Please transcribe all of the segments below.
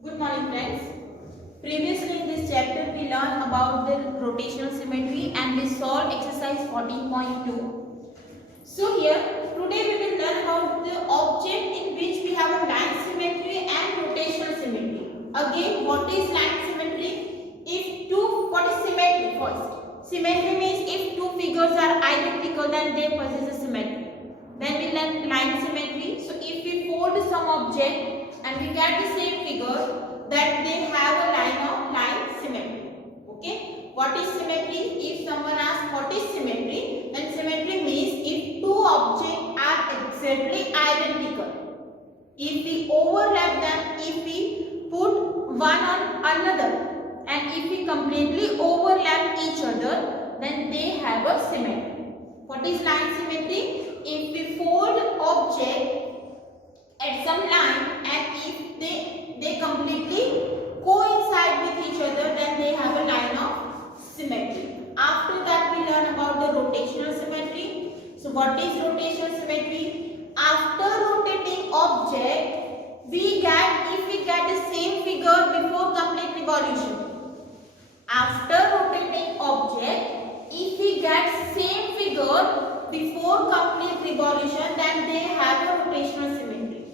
Good morning friends. Previously in this chapter we learned about the rotational symmetry and we solved exercise 14.2. So here today we will learn about the object in which we have a line symmetry and rotational symmetry. Again, what is line symmetry? What is symmetry first? Symmetry means if two figures are identical then they possess a symmetry. Then we learn line symmetry. So if we fold some object and we get the same figure, that they have a line symmetry. Okay, what is symmetry? If someone asks what is symmetry, then symmetry means if two objects are exactly identical, if we overlap them, if we put one on another, and if we completely overlap each other, then they have a symmetry. What is line symmetry? If we fold object at some line and if they completely coincide with each other, then they have a line of symmetry. After that we learn about the rotational symmetry. So what is rotational symmetry? After rotating object, if we get the same figure before complete revolution. After rotating object, if we get same figure before complete revolution, then they have a rotational symmetry.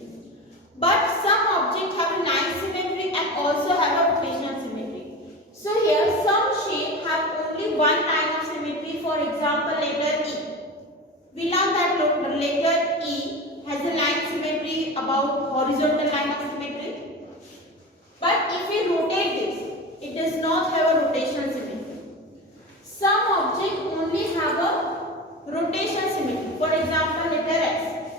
But some objects have a line symmetry and also have a rotational symmetry. So here some shape have only one line of symmetry. For example, letter E. We learned that letter E has a line symmetry about horizontal line of symmetry. But if we rotate this, it does not have a rotational symmetry. Some objects only have a rotational symmetry. For example, letter S.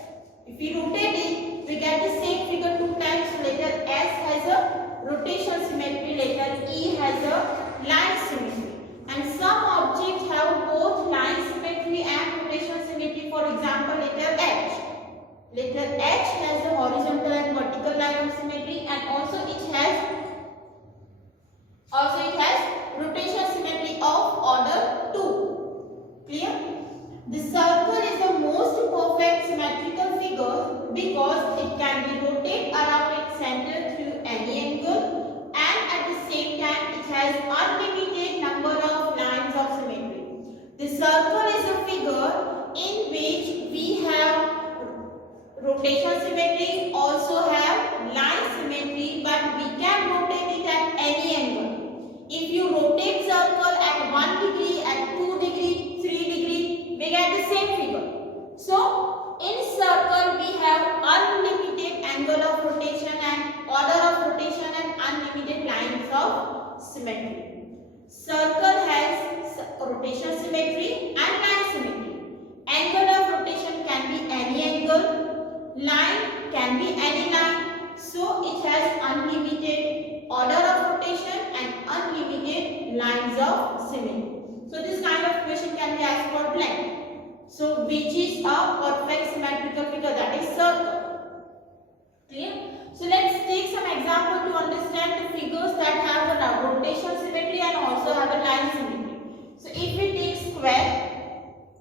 If we rotate it, we get the same figure two times. So letter S has a rotational symmetry, letter E has a line symmetry. And some objects have both line symmetry and rotational symmetry. For example, letter H. Letter H has a horizontal and vertical line of symmetry, and also it has rotational symmetry of order 2. Clear? The circle is the most perfect symmetrical figure because it can be rotated around its center through any angle, and at the same time it has unlimited number of lines of symmetry. The circle is a figure in which we have rotational symmetry, also have line symmetry, but we can rotate it at any angle. If you rotate circle at 1 degree, at 2 degree, 3 degree, we get the same figure. So in circle we have unlimited angle of rotation and order of rotation and unlimited lines of symmetry. Circle has rotational symmetry and line symmetry. Angle of rotation can be any angle, line can be any line. So it has unlimited order of rotation and unlimited lines of symmetry. So this kind of question can be asked for blank. So which is a perfect symmetrical figure? That is circle. Clear? So let's take some example to understand the figures that have a rotational symmetry and also have a line symmetry. So if we take square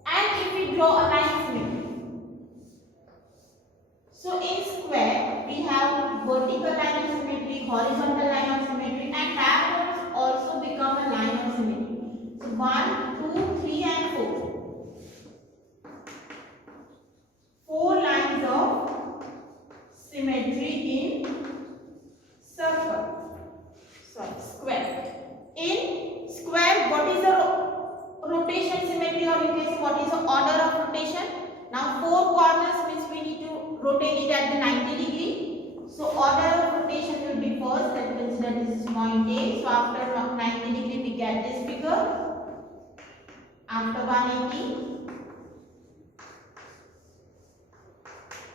and if we draw a line symmetry. So in square we have vertical line of symmetry, horizontal line of symmetry, and parallels also become a line of symmetry. So 1, 2, 3 and 4. 4 lines of symmetry in square. In square, what is the rotation symmetry, or you can say what is the order of rotation? Now 4 corners means we need to rotate it at the 90 degree. So order of rotation will be first, that consider this is point A. So after 90 degree we get this figure. After 180,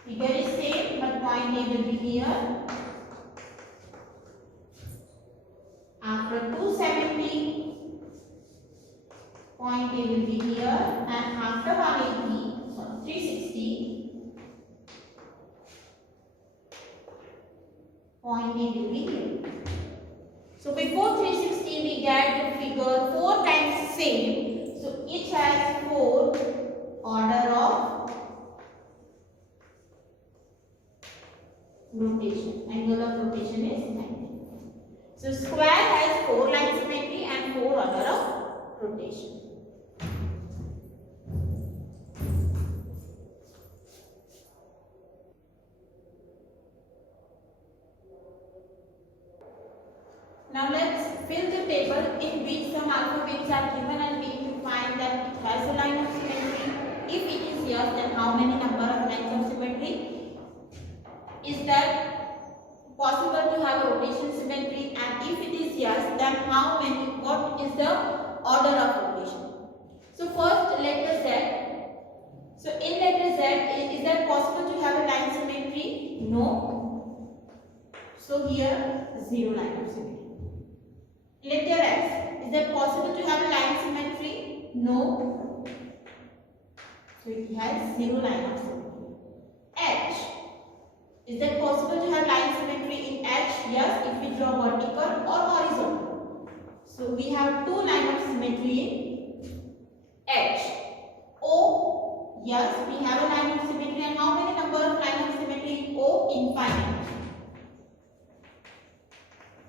figure is same but point A will be here. After 270, point A will be here, and after 360, point A will be here. So before 360 we get the figure 4 times same. So each has 4 order of rotation. Angle of rotation is 90. So square has 4 line symmetry and 4 order of rotation. Now let's fill the table in which some alphabets are given and we need to find that it has a line of symmetry. If it is yes, then how many number of lines of symmetry? Is that possible to have a rotation symmetry? And if it is yes, then how many? What is the order of rotation? So first letter Z. So in letter Z, is that possible to have a line symmetry? No. So here 0 line of symmetry. Letter X, is that possible to have a line symmetry? No. So it has 0 line of symmetry. H, is that possible to have line symmetry in H? Yes, if we draw vertical or horizontal. So we have 2 line of symmetry in H. O, yes, we have a line of symmetry. And how many number of line of symmetry in O? Infinite.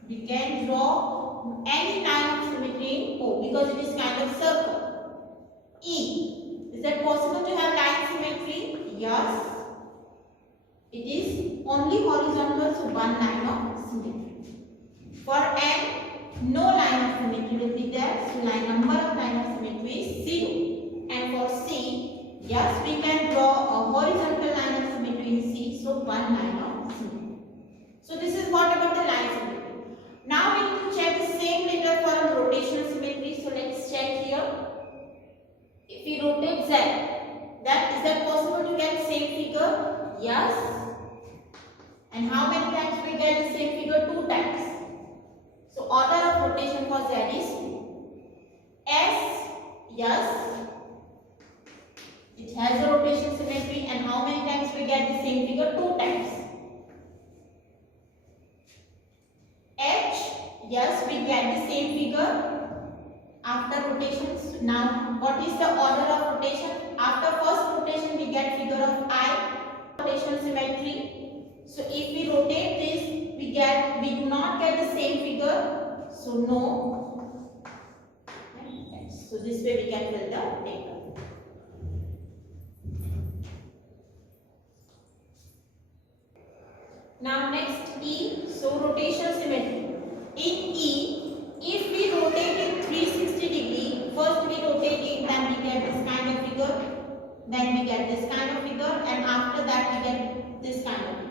We can draw any line of symmetry in O because it is kind of circle. E, is that possible to have line symmetry? Yes. It is only horizontal, so 1 line of symmetry. For N, no line of symmetry will be there, so number of line of symmetry is 0. And for C, yes, we can draw a horizontal line of symmetry in C, so 1 line of symmetry. So this is what about the line symmetry. Now we need to check the same letter for a rotational symmetry. So let's check here. If we rotate Z, is that possible to get the same figure? Yes. And how many times we get the same figure? 2 times. So order of rotation for Z is 2. S, yes. It has a rotation symmetry. And how many times we get the same figure? 2 times. H, yes, we get the same figure after rotations. Now, what is the order of rotation? After first rotation, we get figure of I, rotation symmetry. So, if we rotate this, we do not get the same figure. So, no. So, this way we can fill the table. Now, next E. So, rotation symmetry. In E, if we rotate it 360 degree, first we rotate it, then we get this kind of figure, then we get this kind of figure, and after that we get this kind of figure.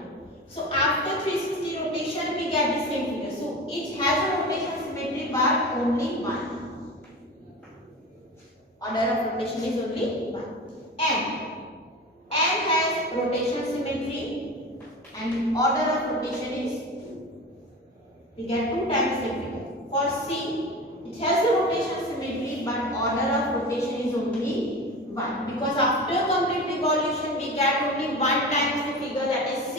So after 360 rotation, we get the same figure. So each has a rotation symmetry, but only one. Order of rotation is only one. N has rotation symmetry, and order of rotation is, we get 2 times the figure. For C, it has a rotation symmetry, but order of rotation is only 1. Because after complete revolution, we get only 1 times the figure, that is C.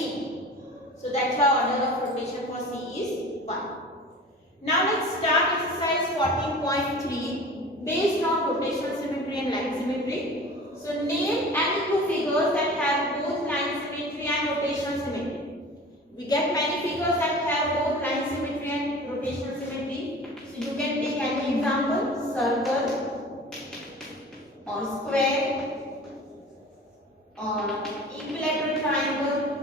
So that's why order of rotation for C is 1. Now let's start exercise 14.3 based on rotational symmetry and line symmetry. So name any 2 figures that have both line symmetry and rotational symmetry. We get many figures that have both line symmetry and rotational symmetry. So you can take any example, circle or square or equilateral triangle.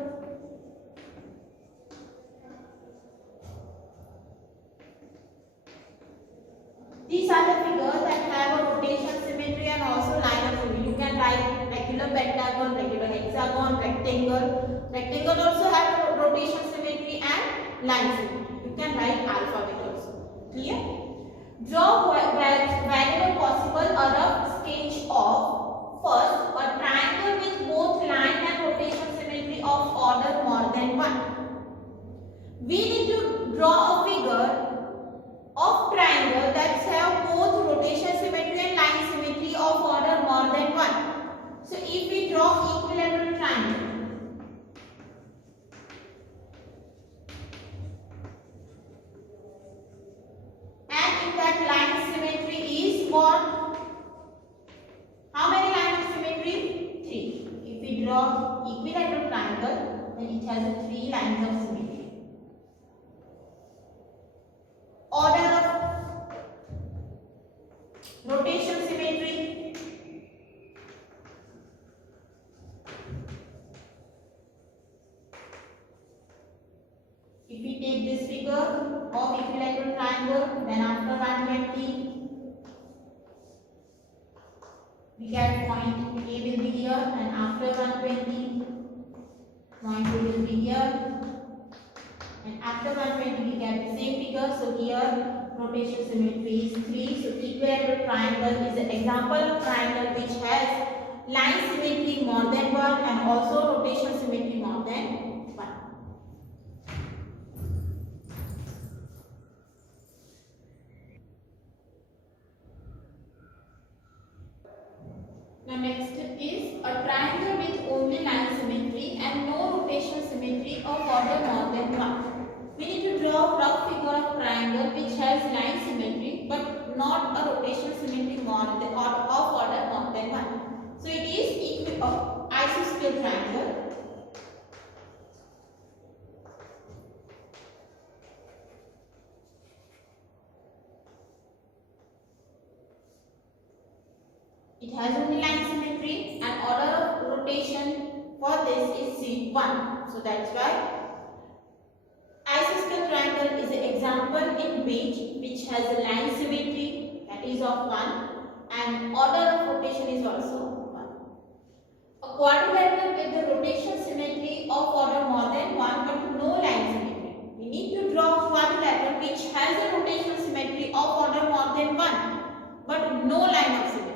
These are the figures that have a rotation symmetry and also line of symmetry. You can write regular pentagon, regular hexagon, rectangle. Rectangle also have a rotation symmetry and line symmetry. You can write alphabet also. Clear? Draw wherever possible a rough sketch of first a triangle with both line and rotation symmetry of order more than 1. We need to draw a figure of triangle that have both rotation symmetry and line symmetry of order more than 1. So if we draw equilateral triangle, and if that line symmetry is what? How many lines of symmetry? 3. If we draw equilateral triangle, then it has 3 lines of symmetry. If we take this figure of equilateral triangle, then after 120 we get point A will be here, and after 120 point B will be here, and after 120 we get the same figure. So here rotation symmetry is 3. So equilateral triangle is an example of triangle which has line symmetry more than 1 and also rotation symmetry more than 1. Now next is a triangle with only line symmetry and no rotation symmetry of order more than 1. We need to draw a rough figure of triangle which has line symmetry but not a rotation symmetry more than of order more than 1. So it is isosceles triangle. It has only line symmetry and order of rotation for this is 1. So that's why isosceles triangle is an example in which has a line symmetry that is of 1 and order of rotation is also 1. A quadrilateral with the rotation symmetry of order more than 1 but no line symmetry. We need to draw a quadrilateral which has a rotational symmetry of order more than 1 but no line of symmetry.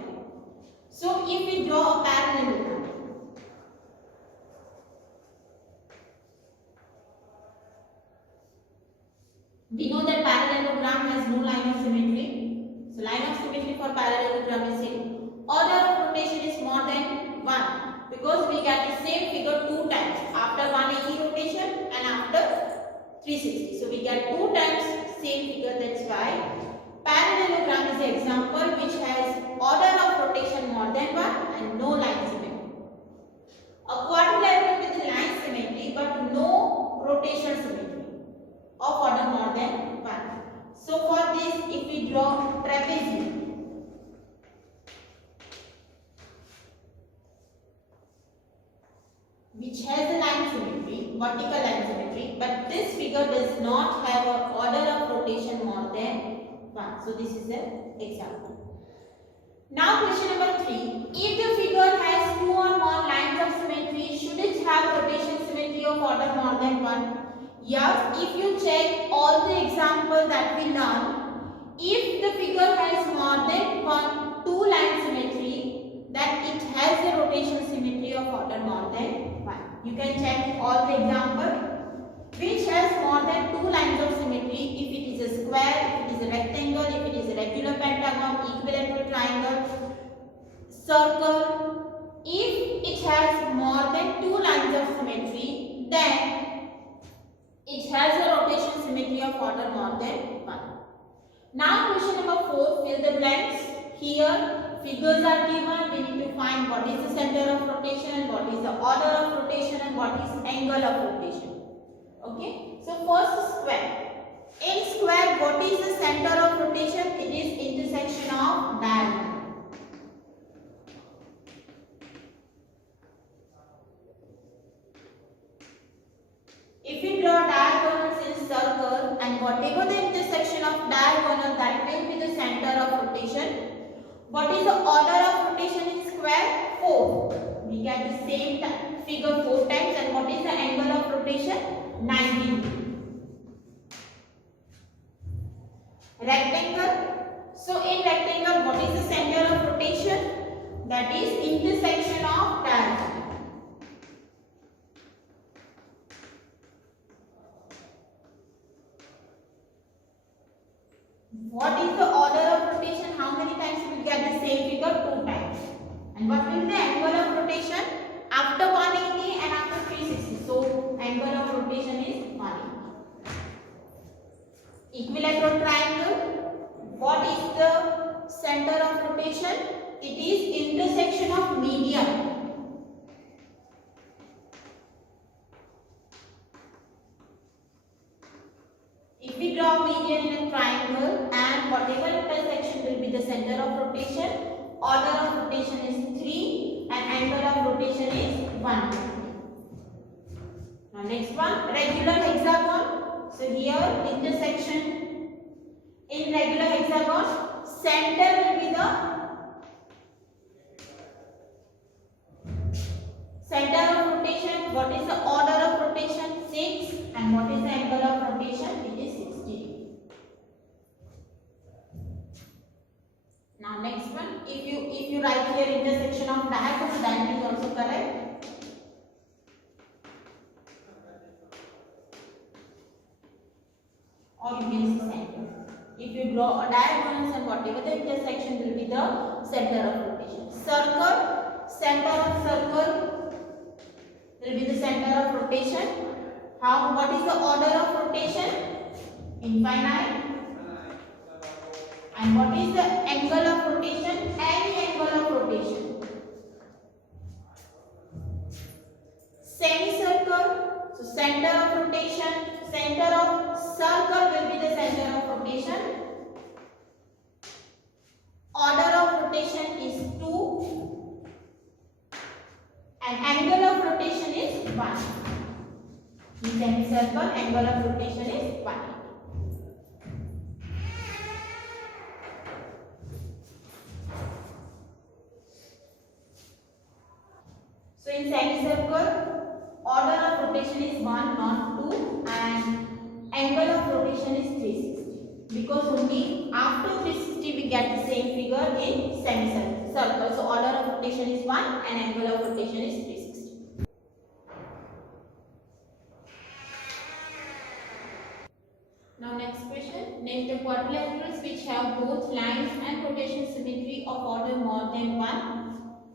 So if we draw a parallelogram, we know that parallelogram has no line of symmetry. So line of symmetry for parallelogram is same. Order of rotation is more than 1 because we get the same figure 2 times after 180 rotation and after 360. So we get 2 times same figure. That's why parallelogram is an example which has order of rotation more than 1 and no line symmetry. A quadrilateral with line symmetry but no rotation symmetry of order more than 1. So for this, if we draw trapezium, which has a line symmetry, vertical line symmetry, but this figure does not have an order of rotation more than 1. So this is an example. Now question number 3. If the figure has 2 or more lines of symmetry, should it have rotation symmetry of order more than 1? Yes, if you check all the examples that we learn, if the figure has more than 2 line symmetry, then it has the rotation symmetry of order more than 1. You can check all the examples which has more than 2 lines of symmetry. If it is a square, if it is a rectangle, if it is a regular pentagon, equilateral triangle, circle, if it has more than 2 lines of symmetry, then it has a rotation symmetry of order more than 1. Now question number 4, fill the blanks. Here figures are given. We need to find what is the center of rotation, what is the order of rotation and what is angle of rotation. Okay, so first square. In square, what is the center of rotation? It is intersection of diagonal. If we draw diagonals in circle and whatever the intersection of diagonal, that will be the center of rotation. What is the order of rotation in square? 4. We get the same figure 4 times. And what is the angle of rotation? 90. Rectangle. So in rectangle, what is the center of rotation? That is intersection of diagonal. What is the order of rotation? How many times we will get the same figure? 2 times. And what will be the angle of rotation? After 180 and after 360. So angle of rotation is 180. Equilateral triangle. What is the center of rotation? It is intersection of median. If we draw median in a triangle and whatever intersection will be the center of rotation, order of rotation is 3 and angle of rotation is 1. Now next one, regular hexagon. So here intersection in regular hexagon, center will be the center of rotation. What is the order of rotation? 6. And what is the angle of rotation? It is 60. Now next one, if you write here intersection of diagonal, that is also correct. Or you can say center. If you draw a diagonal, and whatever the intersection will be the center of rotation. Circle, center of circle will be the center of rotation. What is the order of rotation? Infinite. And what is the angle of rotation? Any angle of rotation. Semicircle, so center of rotation, center of circle will be the center of rotation. Order of rotation is 2 and angle of rotation is 1. In semicircle, angle of rotation is 1. So in semicircle, order of rotation is 1, not 2, and angle of rotation is 360. Because only after 360 we get the same figure in semicircle. So order of rotation is 1 and angle of rotation is 360. Now next question. Name the quadrilaterals which have both lines and rotation symmetry of order more than 1.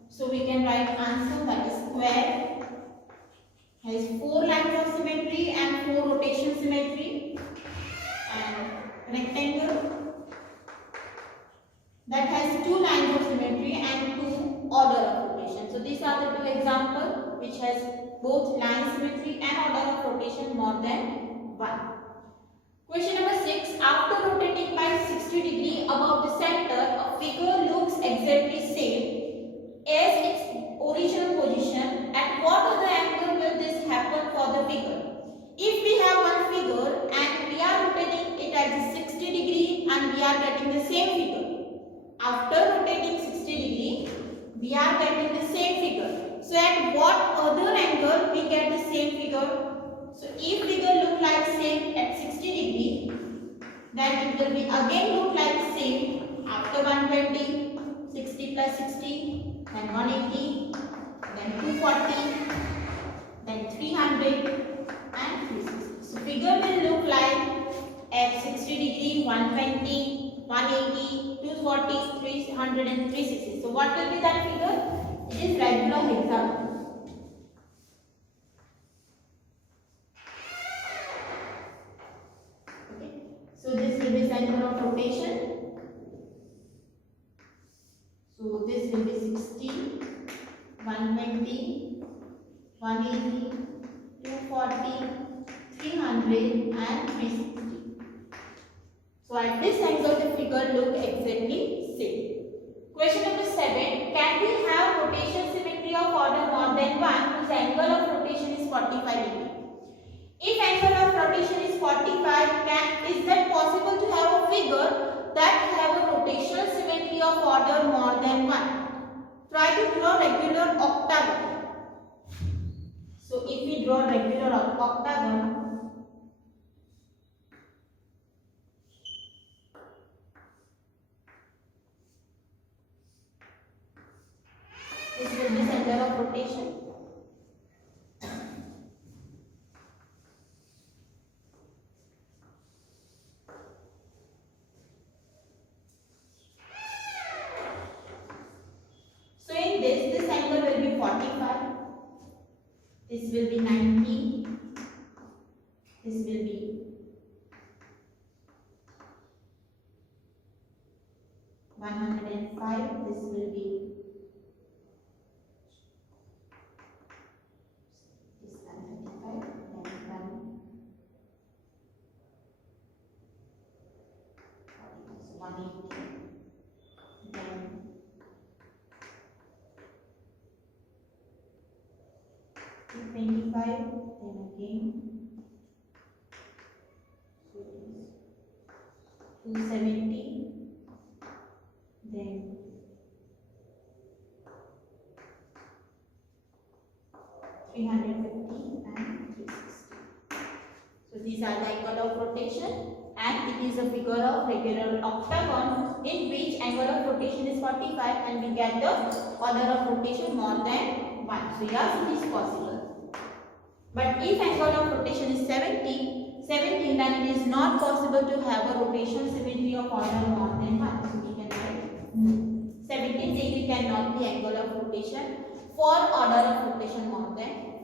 So we can write answer, that is square has 4 lines of symmetry and 4 rotation symmetry, and rectangle that has 2 lines of symmetry and 2 order of rotation. So these are the 2 examples which has both line symmetry and order of rotation more than 1. Question number 6. After rotating by 60 degree above the center, a figure looks exactly same as its original position. At what other angle will this happen for the figure? If we have one figure and we are rotating it at the 60 degree and we are getting the same figure. After rotating 60 degree, we are getting the same figure. So at what other angle we get the same figure? So if figure look like same at 60 degree, then it will be again look like same after 120, 60 plus 60. Then 180, then 240, then 300 and 360. So figure will look like at 60 degree, 120, 180, 240, 300 and 360. So what will be that figure? It is regular hexagon. Okay. So this will be center of rotation. So this will be 60, 120, 180, 240, 300 and 360. So at this angle the figure look exactly same. Question number 7. Can we have rotation symmetry of order more than 1 whose angle of rotation is 45 degree? If angle of rotation is 45, is that possible to have a figure that have a rotational symmetry of order more than 1? Try to draw regular octagon. So if we draw regular octagon, this will be center of rotation. This angle will be 45, this will be 90, this will be 105, this will be this 135, then 180, then 25, then again 270, then 350 and 360. So these are the angle of rotation, and it is a figure of regular octagon in which angle of rotation is 45 and we get the order of rotation more than 1. So yes, it is possible. But if angle of rotation is 17, then it is not possible to have a rotation symmetry of order more than 1. So we can write 17 degree cannot be angle of rotation for order of rotation more than